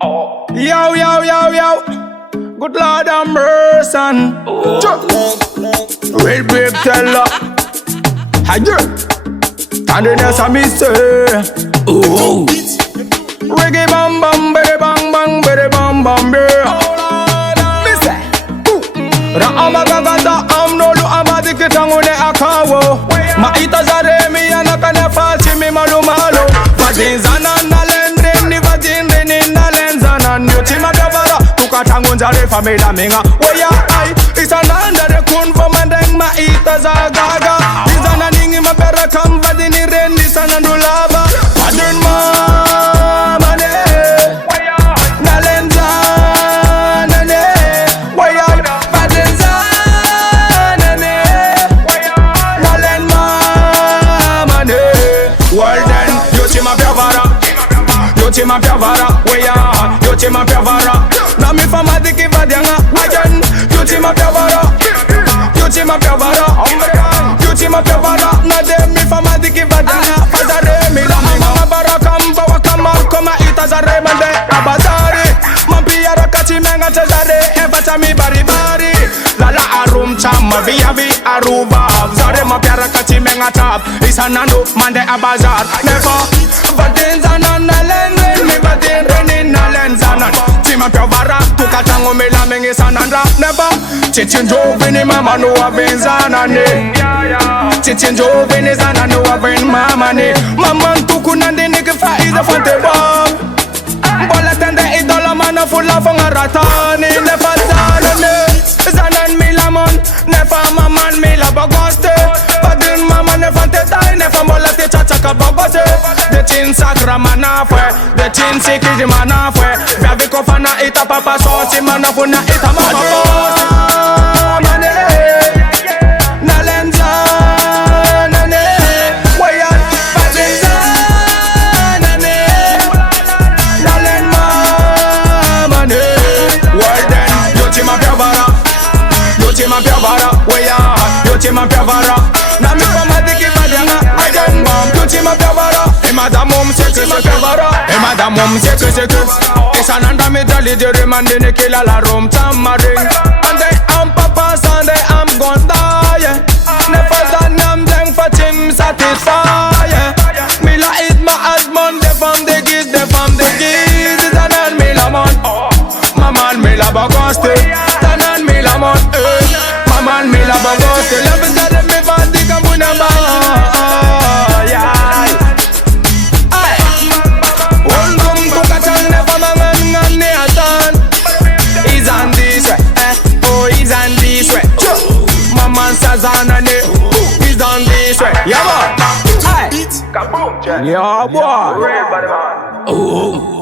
Yo, yo, yo, yo. Good Lord have mercy. Real big teller. Hi, girl. Tenderness of me say. Reggae bam bam, bidi bang bang, bidi bam bam, yeah. Me say. Ra amagagata amnolu amadiki tangune akawo. Maita zare mi anakane falsi mi malumalo. Vadinzana nalendre ni vadinre ni nalenzana. Nyutima gavara tukatangunjare famila minga. Waya ai isananda de kun fomandeng maita zagaga. Izana ningi mapera kam vadini rendi sanandulava. Vadin mama ne. Nalenzana ne. Waya vadinzana ne. Nalen mama ne. Well then, yochima piavara. Yochima piavara. Waya yochima piavara. Na mi fama diki vadianga again. Yochima piavara. Yochima piavara. Yochima piavara. Na de mi fama diki vadianga. Fazare mi la mama barakam bawa kamal koma itazare mande abazari. Mampia rakati menga tazare evata mi bari bari. Lala arum chama via vi aruba. Zare mampia rakati menga tap. Isanando mande abazar. Never vadinzana nalenge mi vadinre nalenzana. Tima piavara tukatango mela mengi sanandra. Never chichinjo vini mama no avenzana ne. Chichinjo vini zana no aven mama ne. Mama tukunande nike faiza fante bab. Bola tende idola mana fulla fonga ratani. Never zana ne. Zanan milamon. Never maman mila bagoste. Badin mama ne fante tai. Never mola te chachaka babase. De chin sakra manafwe. De chin sikiji manafwe. Vyavi kofana ita papa sosi manafuna ita mama boss. Mane. Nalenza nane. Wayan badinza nane. Nalen mama ne. Well then, yochima piavara. Yochima piavara. Wayan yochima piavara. Na mi fama diki vadianga again bam. Yochima piavara. Emadamum seke piavara. Emadamum seke. Isananda mi jolly jere mandine kila la room tamaring. And they am papas and they am gon' die. Never done am them for him satisfy. Mila is my husband, they from the giz, they from the giz. Tanan mila mon, maman mila bagoste. Tanan mila mon, maman mila bagoste. Love that me fandi kambuna ba. Sazana ne, he's done this way. Yeah, boy. Kaboom, yeah, boy. Oh.